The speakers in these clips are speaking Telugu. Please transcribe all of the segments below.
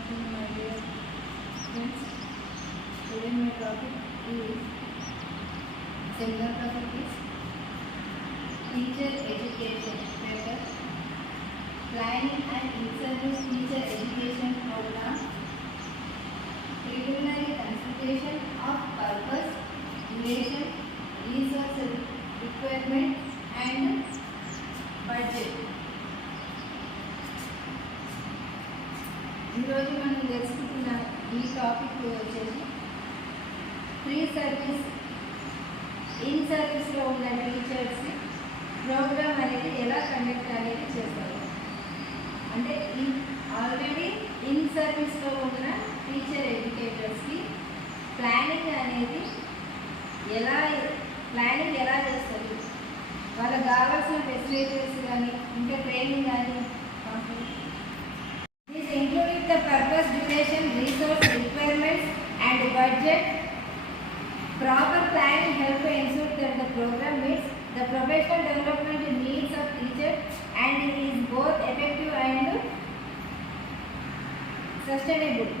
afternoon, my dear friends. Today my topic is seminar topic is teacher education matter, planning and in-service teacher education program, preliminary consideration of purpose, duration, resource requirement and budget. ఈరోజు మనం తెలుసుకుంటున్న ఈ టాపిక్ వచ్చేసి ఫ్రీ సర్వీస్ ఇన్ సర్వీస్లో ఉన్న టీచర్స్ ప్రోగ్రామ్ అనేది ఎలా కండక్ట్ అనేది చేస్తారు. అంటే ఆల్రెడీ ఇన్ సర్వీస్లో ఉన్న టీచర్ ఎడ్యుకేటర్స్కి ప్లానింగ్ అనేది ఎలా చేస్తారు, వాళ్ళకి కావాల్సిన ఫెసిలిటీస్ కానీ ఇంకా ట్రైనింగ్ కానీ including the purpose, duration, resource requirements and budget. Proper planning help to ensure that the program meets the professional development needs of teachers and is both effective and sustainable.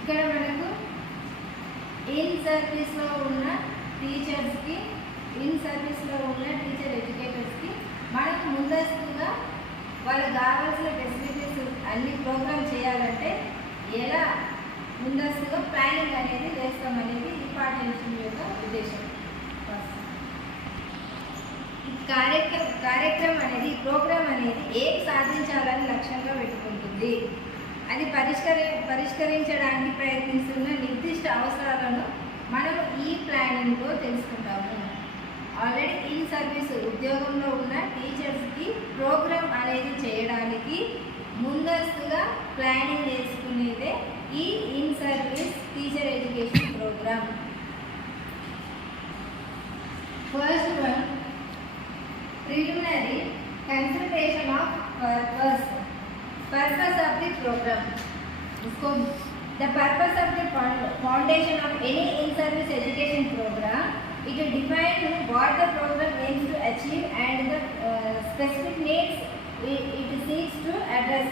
ఇక్కడ మనకు ఇన్ సర్వీస్లో ఉన్న టీచర్స్కి టీచర్ ఎడ్యుకేటర్స్కి మనకు ముందస్తుగా వాళ్ళకి కావాల్సిన ఫెసిలిటీస్ అన్ని ప్రోగ్రామ్ చేయాలంటే ఎలా ముందస్తుగా ప్లానింగ్ అనేది చేస్తామనేది ఈ పాఠ్యాంశం యొక్క ఉద్దేశం. ఈ కార్యక్రమం అనేది ప్రోగ్రామ్ అనేది ఏం సాధించాలని లక్ష్యంగా పెట్టుకుంటుంది, అది పరిష్కరించడానికి ప్రయత్నిస్తున్న నిర్దిష్ట అవసరాలను మనం ఈ ప్లానింగ్లో తెలుసుకుంటాము. ఆల్రెడీ ఇన్ సర్వీస్ ఉద్యోగంలో ఉన్న టీచర్స్కి ప్రోగ్రామ్ అనేది చేయడానికి ముందస్తుగా ప్లానింగ్ చేసుకునేదే ఈ in service teacher education program. First one, preliminary consideration of purpose of the program. The purpose of the foundation of any in-service education program, it will define what the program aims to achieve and the specific needs it seeks to address.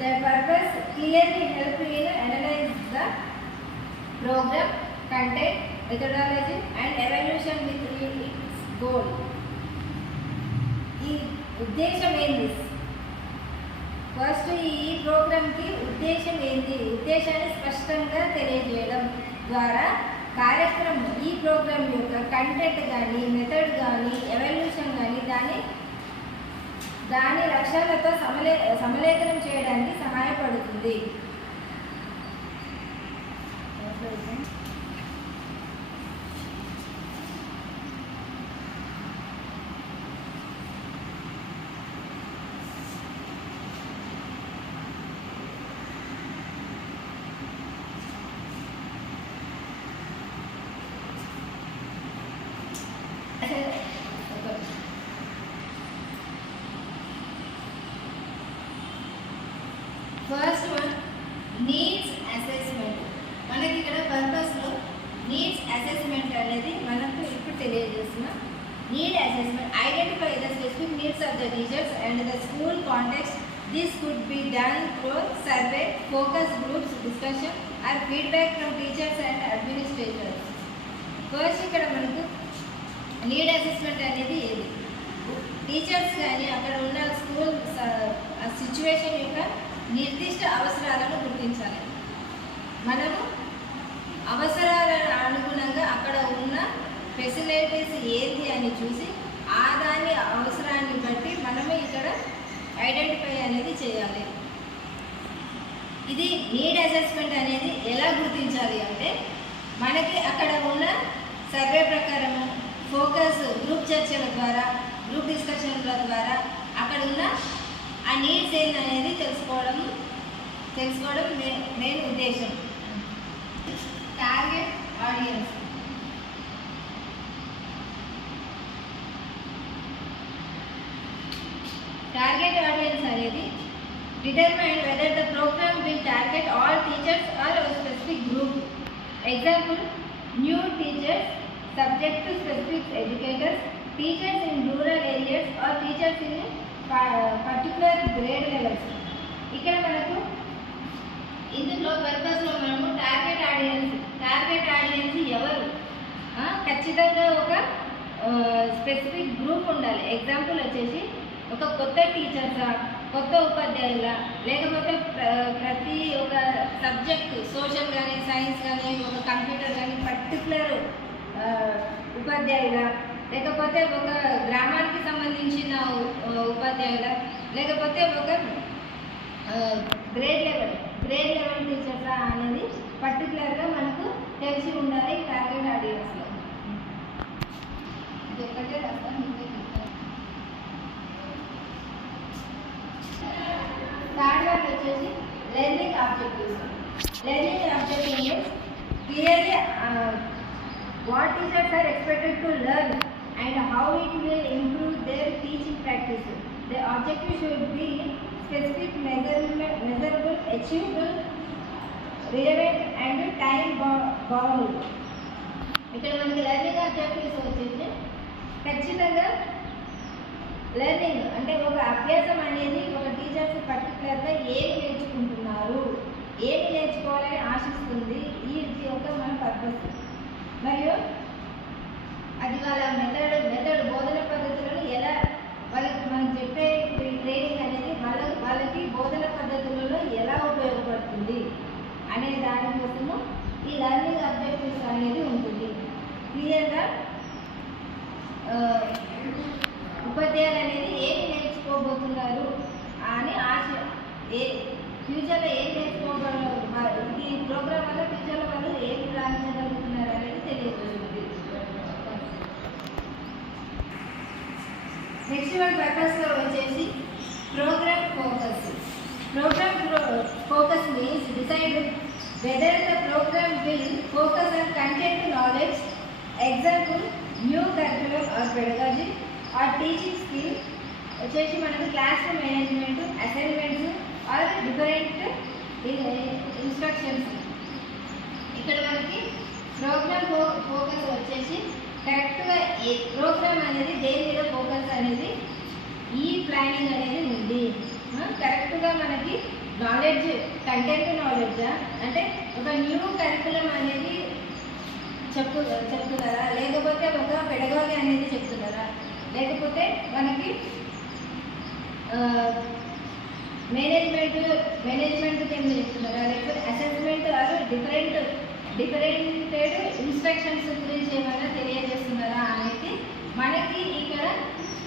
The purpose clearly helps in analyze the program content, methodology and evaluation with its goal. ఈ ఉద్దేశం ఏంటి? ఫస్ట్ ఈ ప్రోగ్రామ్కి ఉద్దేశం ఏంటి? ఉద్దేశాన్ని స్పష్టంగా తెలియజేయడం ద్వారా ఈ ప్రోగ్రామ్ యొక్క కంటెంట్ కానీ మెథడ్ కానీ ఎవాల్యూషన్ కానీ దాని లక్ష్యాలతో సమలేఖనం చేయడానికి సహాయపడుతుంది. First one, needs assessment. మనకి ఇక్కడ పర్పస్లో నీడ్స్ అసెస్మెంట్ అనేది మనకు ఇప్పుడు తెలియజేస్తున్నాం. Need assessment identify the specific needs of the teachers and the school context. This could be done through survey, focus groups, discussion or feedback from teachers and administrators. First ఇక్కడ మనకు నీడ్ అసెస్మెంట్ అనేది ఏది? టీచర్స్ కానీ అక్కడ ఉన్న స్కూల్ సిచ్యువేషన్ యొక్క నిర్దిష్ట అవసరాలను గుర్తించాలి. మనము అవసరాలను అనుగుణంగా అక్కడ ఉన్న ఫెసిలిటీస్ ఏంటి అని చూసి దాని అవసరాన్ని బట్టి మనము ఇక్కడ ఐడెంటిఫై అనేది చేయాలి. ఇది నీడ్ అసెస్మెంట్ అనేది ఎలా గుర్తించాలి అంటే, మనకి అక్కడ ఉన్న సర్వే ప్రకారము, ఫోకస్ గ్రూప్ చర్చల ద్వారా, గ్రూప్ డిస్కషన్ల ద్వారా అక్కడ ఉన్న ఆ నీడ్స్ ఏంటి అనేది తెలుసుకోవడం మెయిన్ ఉద్దేశం. Target audience. టార్గెట్ ఆడియన్స్ అనేది determine whether the program will target all teachers or a specific group. Example, new teachers subject to specific educators, teachers in rural areas or teachers in particular grade levels. ఇక్కడ మనకు ఇందులో పర్పస్లో మనము టార్గెట్ ఆడియన్స్ ఎవరు, ఖచ్చితంగా ఒక స్పెసిఫిక్ గ్రూప్ ఉండాలి. ఎగ్జాంపుల్ వచ్చేసి ఒక కొత్త టీచర్సా, కొత్త ఉపాధ్యాయుల, లేకపోతే ప్రతి ఒక సబ్జెక్ట్ సోషల్ కానీ సైన్స్ కానీ ఒక కంప్యూటర్ కానీ పర్టికులర్ ఉపాధ్యాయుల, లేకపోతే ఒక గ్రామానికి సంబంధించిన ఉపాధ్యాయుల, లేకపోతే ఒక గ్రేడ్ లెవెల్ టీచర్సా అనేది పర్టికులర్గా మనకు తెలిసి ఉండాలి టార్గెట్ ఆడియన్స్లో. ఇది ఒక్కటే రాస్తాను. థర్డ్ వన్ వచ్చేసి learning objectives. Learning objective means clearly what teachers are expected to learn and how it will improve their teaching practice. The objective should be specific, measurable, achievable, relevant and time bound. ఇక్కడ మనకి లెర్నింగ్ ఆబ్జెక్టివ్స్ వచ్చేసి ఖచ్చితంగా లెర్నింగ్ అంటే ఒక అభ్యాసం అనేది ఒక టీచర్స్ పర్టికులర్గా ఏమి నేర్చుకుంటున్నారు, ఏమి నేర్చుకోవాలని ఆశిస్తుంది, ఇది ఒక మన పర్పస్. మరియు అది వాళ్ళ మెథడ్ బోధన పద్ధతులను ఎలా వాళ్ళకి మనం చెప్పే ట్రైనింగ్ అనేది వాళ్ళకి బోధన పద్ధతులలో ఎలా ఉపయోగపడుతుంది అనే దానికోసము ఈ లెర్నింగ్ ఆబ్జెక్టివ్స్ అనేది ఉంటుంది. క్లియర్గా ఉపాధ్యాయులు అనేది ఏమి నేర్చుకోబోతున్నారు అని ఫ్యూచర్లో ఏం నేర్చుకోగలరు, ఈ ప్రోగ్రామ్ వల్ల ఫ్యూచర్లో వాళ్ళు ఏమి సాధించగలుగుతున్నారు అనేది తెలియజేస్తుంది. నెక్స్ట్ వన్ పర్పస్లో వచ్చేసి program focus. Program focus means decide whether the program will focus on content knowledge, example new curriculum or pedagogy or teaching skill వచ్చేసి మనకు classroom management, assignments or different instructions. ఇక్కడ మనకి ప్రోగ్రామ్ ఫోకస్ వచ్చేసి కరెక్ట్గా ప్రోగ్రామ్ అనేది దేని మీద ఫోకస్ అనేది ఈ ప్లానింగ్ అనేది ఉంది. కరెక్ట్గా మనకి నాలెడ్జ్, కంటెంట్ నాలెడ్జ్ అంటే ఒక న్యూ కరికులం అనేది చెప్తున్నారా, లేకపోతే ఒక పెడగాగి అనేది చెప్తున్నారా, లేకపోతే మనకి మేనేజ్మెంట్ కింద చెప్తున్నారా, లేకపోతే అసెస్మెంట్ ఆర్ డిఫరెంటెడ్ ఇన్స్ట్రక్షన్స్ గురించి ఏమైనా తెలియజేస్తున్నారా అనేది మనకి ఇక్కడ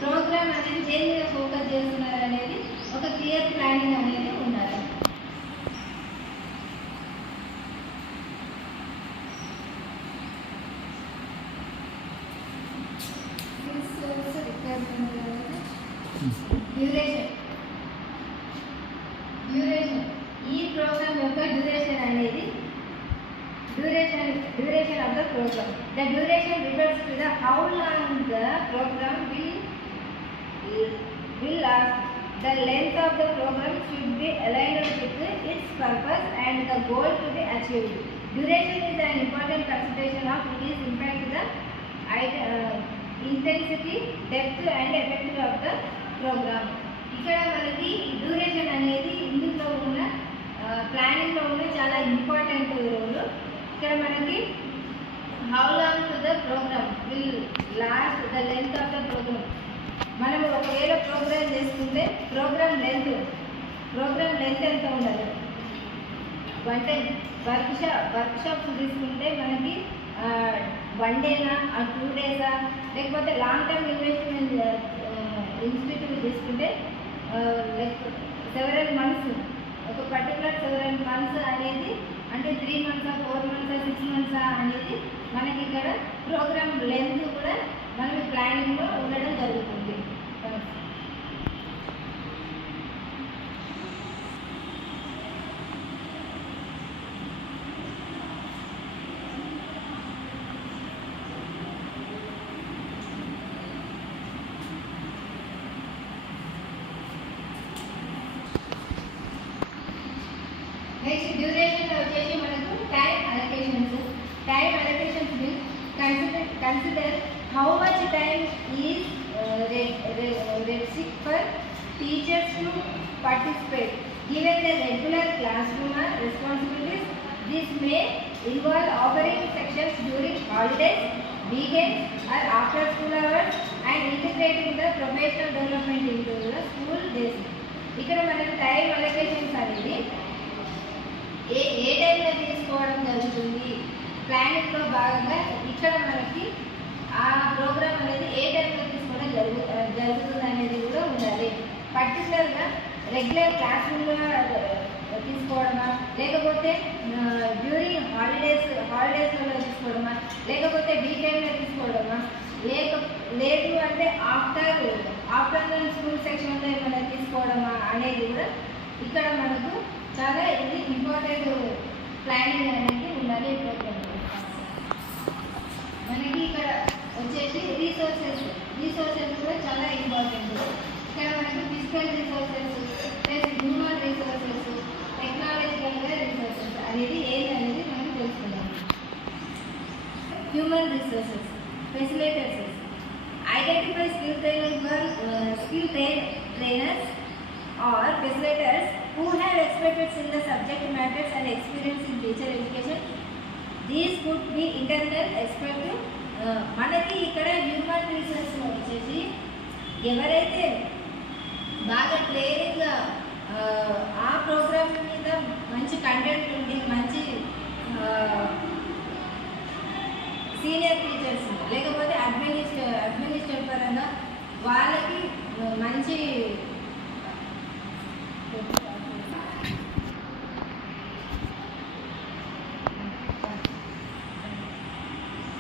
ప్రోగ్రామ్ అనేది దేని మీద ఫోకస్ చేస్తున్నారు అనేది ఒక క్లియర్ ప్లానింగ్ అనేది ఉండాలి. డ్యూరేషన్ ఈ ప్రోగ్రామ్ యొక్క డ్యూరేషన్ అనేది duration of the program. The duration refers to the how long the program will last. The length of the program should be aligned with its purpose and the goal to be achieved. Duration is an important consideration of its impact to the intensity, depth and effectiveness of the program. ఇక్కడ మనకి డ్యూరేషన్ అనేది ఇందులో ఉన్న ప్లానింగ్లో ఉన్న చాలా ఇంపార్టెంట్ రోల్. ఇక్కడ మనకి how long to the program will last, the length of the program. మనం ఒకవేళ ప్రోగ్రామ్ చేసుకుంటే ప్రోగ్రామ్ లెంత్ ఎంత ఉండాలి. అంటే వర్క్షాప్స్ తీసుకుంటే మనకి 1 డేనా 2 డేసా, లేకపోతే లాంగ్ టర్మ్ ఇన్వెస్ట్మెంట్ ఇన్స్టిట్యూట్ తీసుకుంటే సెవెరల్ మంత్స్, ఒక పర్టికులర్ సెవెరల్ మంత్స్ అనేది అంటే 3 months 4 months 6 months అనేది మనకి ఇక్కడ ప్రోగ్రామ్ లెంత్ కూడా మనకి ప్లానింగ్లో ఉండడం జరుగుతుంది. నెక్స్ట్ డ్యూరేషన్ వచ్చేసి మనకు time allocations. Time allocations means consider how much time is requisite for teachers to participate. Given the regular classroom responsibilities, this may involve offering sections during holidays, weekends or after school hours and integrating the professional development into the school days. ఇక్కడ మనకి టైం అలొకేషన్స్ అనేది ఏ టైంలో తీసుకోవడం జరుగుతుంది, ప్లానింగ్లో భాగంగా ఇక్కడ మనకి ఆ ప్రోగ్రామ్ అనేది ఏ టైంలో తీసుకోవడం జరుగుతుంది అనేది కూడా ఉండాలి. పర్టికులర్గా రెగ్యులర్ క్లాస్ రూమ్లో తీసుకోవడమా, లేకపోతే డ్యూరింగ్ హాలిడేస్లో తీసుకోవడమా, లేకపోతే వీకెండ్లో తీసుకోవడమా, లేదు అంటే ఆఫ్టర్నూన్ స్కూల్ సెక్షన్లో ఏమైనా తీసుకోవడమా అనేది కూడా ఇక్కడ మనకు చాలా ఇది ఇంపార్టెంట్ ప్లానింగ్ అనేది ఉండాలి. మనకి ఇక్కడ వచ్చేసి రీసోర్సెస్ కూడా చాలా ఇంపార్టెంట్. ఇక్కడ మనకి physical resources plus human resources, టెక్నాలజికల్గా రిసోర్సెస్ అనేది ఏంటనేది మనం తెలుసుకుందాం. Human resources, facilitators, identify skill trainers or facilitators who have expertise in the subject matters and experience in teacher education. These could be internal expert. మనకి ఇక్కడ హ్యూమన్ రిసోర్స్ వచ్చేసి ఎవరైతే బాగా ట్రైనింగ్ ఆ ప్రోగ్రామ్ మీద మంచి కంటెంట్ ఉండి మంచి సీనియర్ టీచర్స్ లేకపోతే అడ్మినిస్ట్రేటివ్ పరంగా వాళ్ళకి మంచి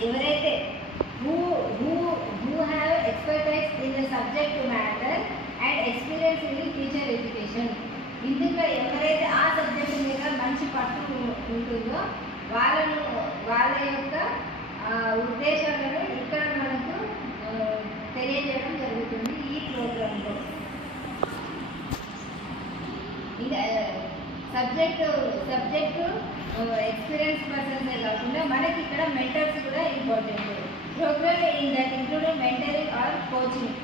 ఎవరైతే who have expertise in the subject matter and experience in teacher education. ఇందులో ఎవరైతే ఆ సబ్జెక్ట్ మీద మంచి పట్టు ఉంటుందో వాళ్ళ యొక్క ఉద్దేశాలను ఇక్కడ మనకు తెలియజేయడం జరుగుతుంది ఈ ప్రోగ్రాంలో. ఇంకా సబ్జెక్టు ఎక్స్పీరియన్స్ పర్సన్సే కాకుండా మనకి ఇక్కడ మెంటర్స్ కూడా important. Program in that including mentoring or coaching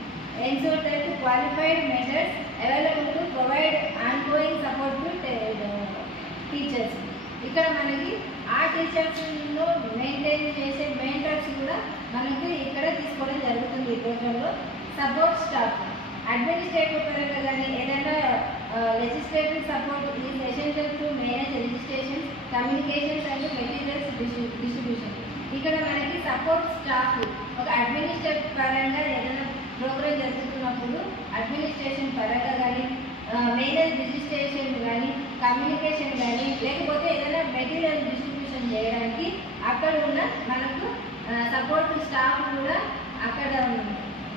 ensure that qualified mentors available to provide ongoing support to teachers. ఇక్కడ మనకి ఆ టీచర్స్ను మెయింటైన్ చేసే మెంటర్స్ కూడా మనకి ఇక్కడ తీసుకోవడం జరుగుతుంది ఈ ప్రోగ్రాంలో. సపోర్ట్ స్టాఫ్, అడ్మినిస్ట్రేటివ్ పరంగా కానీ ఏదైనా legislative support is essential to manage registration, communications and materials distribution. ఇక్కడ మనకి సపోర్ట్ స్టాఫ్ ఒక అడ్మినిస్ట్రేటివ్ పరంగా ఏదైనా ప్రోగ్రామ్ జరుగుతున్నప్పుడు అడ్మినిస్ట్రేషన్ పరంగా కానీ మేనేజ్ రిజిస్ట్రేషన్ కానీ కమ్యూనికేషన్ కానీ లేకపోతే ఏదైనా మెటీరియల్ డిస్ట్రిబ్యూషన్ చేయడానికి అక్కడ ఉన్న మనకు సపోర్ట్ స్టాఫ్ కూడా అక్కడ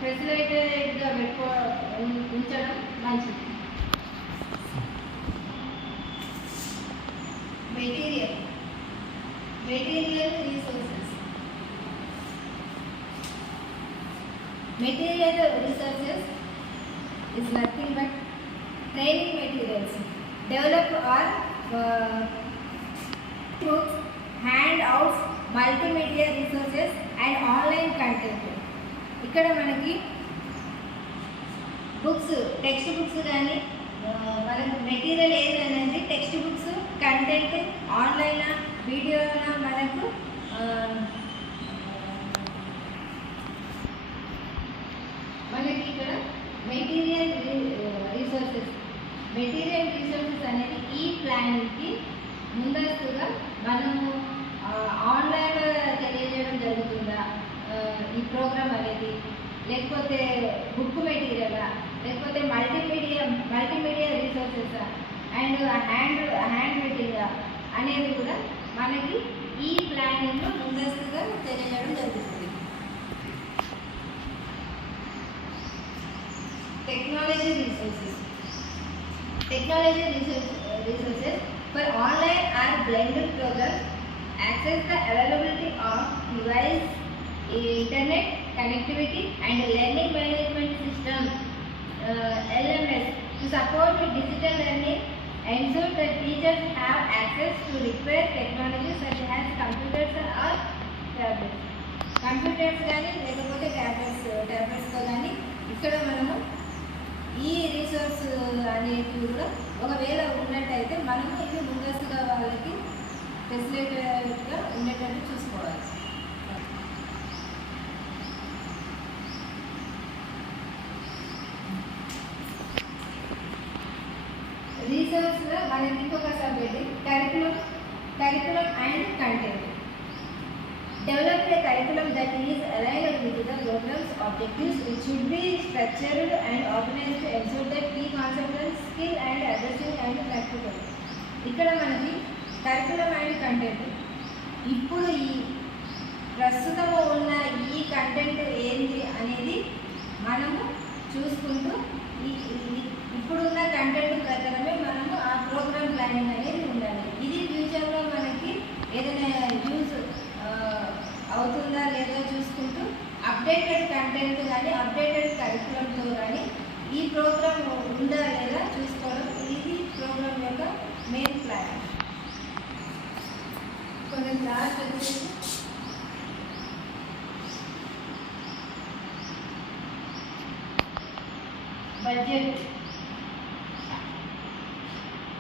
ఫెసిలిటేట్గా ఉంచడం మంచిది. Material resources is nothing but training materials developed or books, handouts, multimedia resources and online content. ఇక్కడ మనకి బుక్స్, టెక్స్ట్ బుక్స్ కానీ మనకు మెటీరియల్ ఏదైనా టెక్స్ట్ బుక్స్, కంటెంట్, ఆన్లైన్ వీడియోనా మనకు ఇక్కడ మెటీరియల్ రిసోర్సెస్ అనేది ఈ ప్లానింగ్కి ముందస్తుగా మనము ఆన్లైన్లో తెలియజేయడం జరుగుతుందా ఈ ప్రోగ్రామ్ అనేది, లేకపోతే బుక్ మెటీరియలా, లేకపోతే multimedia resources and hand writing అనేది కూడా మనకి ఈ ప్లానింగ్లో ముందస్తుగా తెలియజేయడం జరుగుతుంది. Technology resources for online or blended programs access the availability of device, internet connectivity and learning management system LMS to support digital learning. Ensure that teachers have access to required technology such as computers or tablets. Computers కానీ లేకపోతే ట్యాబ్లెట్స్తో కానీ ఇక్కడ మనము ఈ రిసోర్స్ అనేది ఒకవేళ ఉన్నట్టయితే మనము ఇది ముందస్తుగా వాళ్ళకి ఫెసిలిటేట్గా ఉండేటట్టు చూసుకోవాలి. రీసెర్చ్లో మనకి ఇంకొక subject curriculum and content. Develop a curriculum that is aligned with the program's objectives. It should be structured and organized to ensure that key concepts, skill and addressing and practical. ఇక్కడ మనకి కరికులం అండ్ కంటెంట్, ఇప్పుడు ఈ ప్రస్తుతము ఉన్న ఈ కంటెంట్ ఏంటి అనేది మనము చూసుకుంటూ ఇప్పుడున్న కంటెంట్ ప్రకారమే మనము ఆ ప్రోగ్రామ్ ప్లానింగ్ అనేది ఉండాలి. ఇది ఫ్యూచర్లో మనకి ఏదైనా యూజ్ అవుతుందా లేదా చూసుకుంటూ అప్డేటెడ్ కంటెంట్ కానీ అప్డేటెడ్ కరికులంతో కానీ ఈ ప్రోగ్రామ్ ఉందా లేదా చూసుకోవడం, ఇది ప్రోగ్రామ్ యొక్క మెయిన్ ప్లాన్. కొంచెం లాస్ట్ వచ్చేసి budget.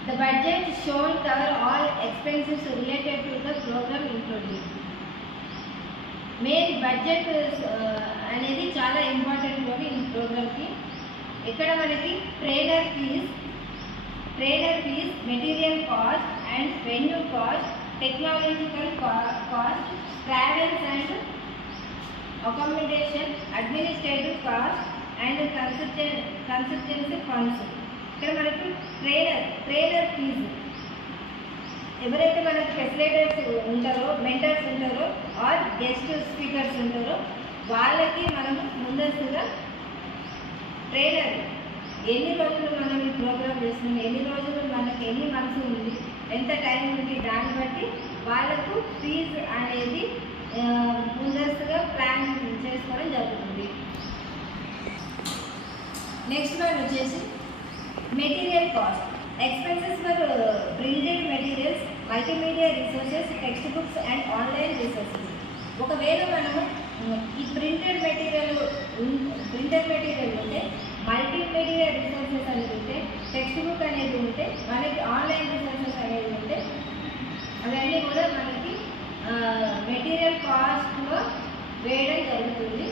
The budget shown cover all expenses related to the program including. Main budget అనేది చాలా ఇంపార్టెంట్ రోల్ ఈ ప్రోగ్రామ్కి. ఇక్కడ మనకి trainer fees, material cost and venue cost, technological cost, travels and accommodation, administrative cost and consultancy funds. ఇక్కడ మనకి ట్రైనర్ ఫీజు, ఎవరైతే మనకు ఫెసిలిటేటర్స్ ఉంటారో, మెంటర్స్ ఉంటారో ఆర్ గెస్ట్ స్పీకర్స్ ఉంటారో వాళ్ళకి మనము ముందస్తుగా ట్రైనర్ ఎన్ని రోజులు మనం ఈ ప్రోగ్రామ్ చేస్తున్నాం, ఎన్ని రోజులు మనకి ఎన్ని మంత్స్ ఉంది, ఎంత టైం ఉంది, దాన్ని బట్టి వాళ్ళకు ఫీజు అనేది ముందస్తుగా ప్లాన్ చేసుకోవడం జరుగుతుంది. నెక్స్ట్ వన్ వచ్చేసి material cost. Expenses for printed materials, multimedia resources, textbooks and online resources. ఒకవేళ మనము ఈ ప్రింటెడ్ మెటీరియల్ ఉంటే, మల్టీమీడియా రిసోర్సెస్ అనేది ఉంటే, టెక్స్ట్ బుక్ అనేది ఉంటే, మనకి ఆన్లైన్ రిసోర్సెస్ అనేది ఉంటే, అవన్నీ కూడా మనకి మెటీరియల్ కాస్ట్లో వేయడం జరుగుతుంది.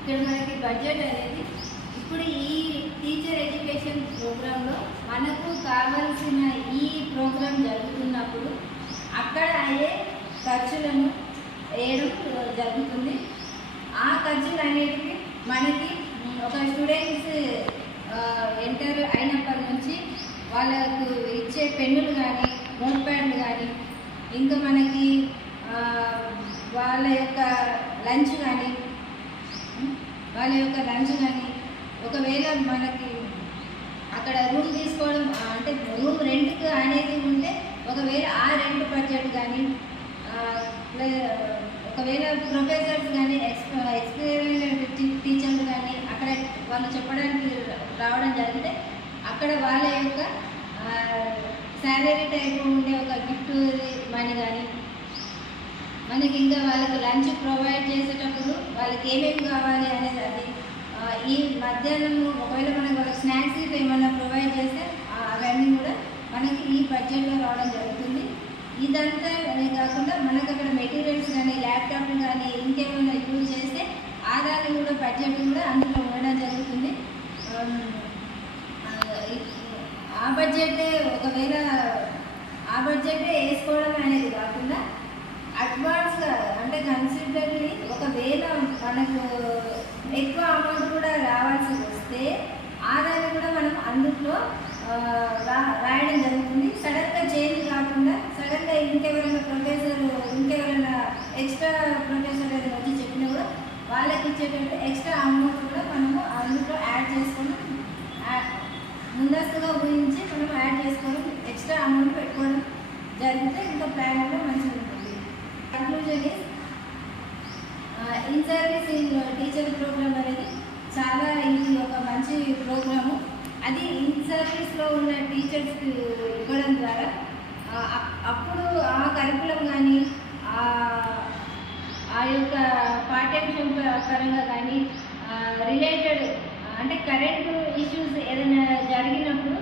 ఇక్కడ మనకి బడ్జెట్ అనేది ఇప్పుడు ఈ టీచర్ ఎడ్యుకేషన్ ప్రోగ్రాంలో మనకు కావాల్సిన ఈ ప్రోగ్రాం జరుగుతున్నప్పుడు అక్కడ అయ్యే ఖర్చులను వేయడం జరుగుతుంది. ఆ ఖర్చులు అనేటివి మనకి ఒక స్టూడెంట్స్ ఎంటర్ అయినప్పటి నుంచి వాళ్ళకు ఇచ్చే పెన్నులు కానీ, నోట్ ప్యాడ్లు కానీ, ఇంకా మనకి వాళ్ళ యొక్క లంచ్ కానీ, ఒకవేళ మనకి అక్కడ రూమ్ తీసుకోవడం అంటే రూమ్ రెంట్కి అనేది ఉంటే ఒకవేళ ఆ రెంట్ బడ్జెట్ కానీ, ఒకవేళ ప్రొఫెసర్స్ కానీ, ఎక్స్పీరియన్స్ టీచర్లు కానీ అక్కడ వాళ్ళు చెప్పడానికి రావడం జరిగితే అక్కడ వాళ్ళ యొక్క శాలరీ టైప్ ఉండే ఒక గిఫ్ట్ మనీ కానీ, మనకి ఇంకా వాళ్ళకి లంచ్ ప్రొవైడ్ చేసేటప్పుడు వాళ్ళకి ఏమేమి కావాలి అనేది, అది ఈ మధ్యాహ్నం ఒకవేళ మనకు స్నాక్స్ ఏమైనా ప్రొవైడ్ చేస్తే అవన్నీ కూడా మనకి ఈ బడ్జెట్లో రావడం జరుగుతుంది. ఇదంతా కాకుండా మనకు అక్కడ మెటీరియల్స్ కానీ, ల్యాప్టాప్లు కానీ ఇంకేమైనా యూజ్ చేస్తే దాన్ని కూడా బడ్జెట్ కూడా అందులో ఉండడం జరుగుతుంది. ఆ బడ్జెటే ఒకవేళ ఆ బడ్జెటే వేసుకోవడం అనేది కాకుండా అడ్వాన్స్గా అంటే కన్సిడర్లీ ఒకవేళ మనకు ఎక్కువ అమౌంట్ కూడా రావాల్సి వస్తే దాన్ని కూడా మనం అందులో రాయడం జరుగుతుంది. సడన్గా చేంజ్ కాకుండా సడన్గా ఇంకెవరైనా ప్రొఫెసర్ ఇంకెవరైనా ఎక్స్ట్రా ప్రొఫెసర్ ఏదైనా వచ్చి చెప్పినా కూడా వాళ్ళకి ఇచ్చేటట్టు ఎక్స్ట్రా అమౌంట్ కూడా మనము అందులో యాడ్ చేసుకొని ముందస్తుగా ఊహించి మనం యాడ్ చేసుకోవడం, ఎక్స్ట్రా అమౌంట్ పెట్టుకోవడం జరిగితే ఇంకా ప్లాన్ కూడా మంచిగా ఉంటుంది. Conclusion is in service in teacher program అనేది చాలా ఇది ఒక మంచి ప్రోగ్రాము. అది ఇన్ సర్వీస్లో ఉన్న టీచర్స్కి ఇవ్వడం ద్వారా అప్పుడు ఆ కరికులం కానీ ఆ యొక్క పాఠ్యాంశం పరంగా కానీ రిలేటెడ్ అంటే కరెంటు ఇష్యూస్ ఏదైనా జరిగినప్పుడు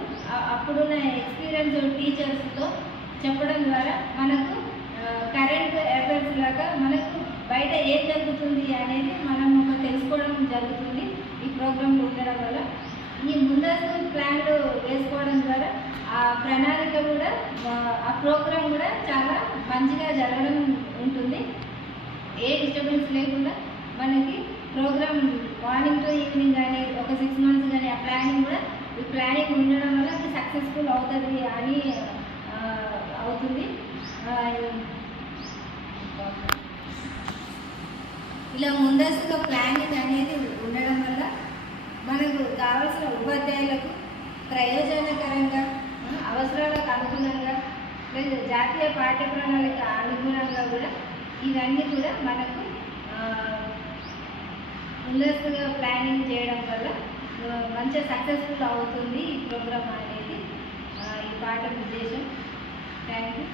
అప్పుడున్న ఎక్స్పీరియన్స్ టీచర్స్తో చెప్పడం ద్వారా మనకు కరెంట్ అఫైర్స్ లాగా మనకు బయట ఏం జరుగుతుంది అనేది మనం తెలుసుకోవడం జరుగుతుంది ఈ ప్రోగ్రాంలు ఉండడం వల్ల. ఈ ముందస్తు ప్లాన్లు వేసుకోవడం ద్వారా ఆ ప్రణాళిక కూడా ఆ ప్రోగ్రాం కూడా చాలా మంచిగా జరగడం ఉంటుంది. ఏ డిస్టర్బెన్స్ లేకుండా మనకి ప్రోగ్రామ్ మార్నింగ్ టు ఈవినింగ్ కానీ ఒక 6 months కానీ ఆ ప్లానింగ్ కూడా ఈ ప్లానింగ్ ఉండడం వల్ల అది సక్సెస్ఫుల్ అవుతుంది అని అవుతుంది. ఇలా ముందస్తుగా ప్లానింగ్ అనేది ఉండడం వల్ల మనకు కావాల్సిన ఉపాధ్యాయులకు ప్రయోజనకరంగా, అవసరాలకు అనుగుణంగా, లేదా జాతీయ పాఠ్య ప్రణాళిక అనుగుణంగా కూడా ఇవన్నీ కూడా మనకు ముందస్తుగా ప్లానింగ్ చేయడం వల్ల మంచిగా సక్సెస్ఫుల్ అవుతుంది ఈ ప్రోగ్రామ్ అనేది. ఈ పాఠం ఉద్దేశం. Thank you.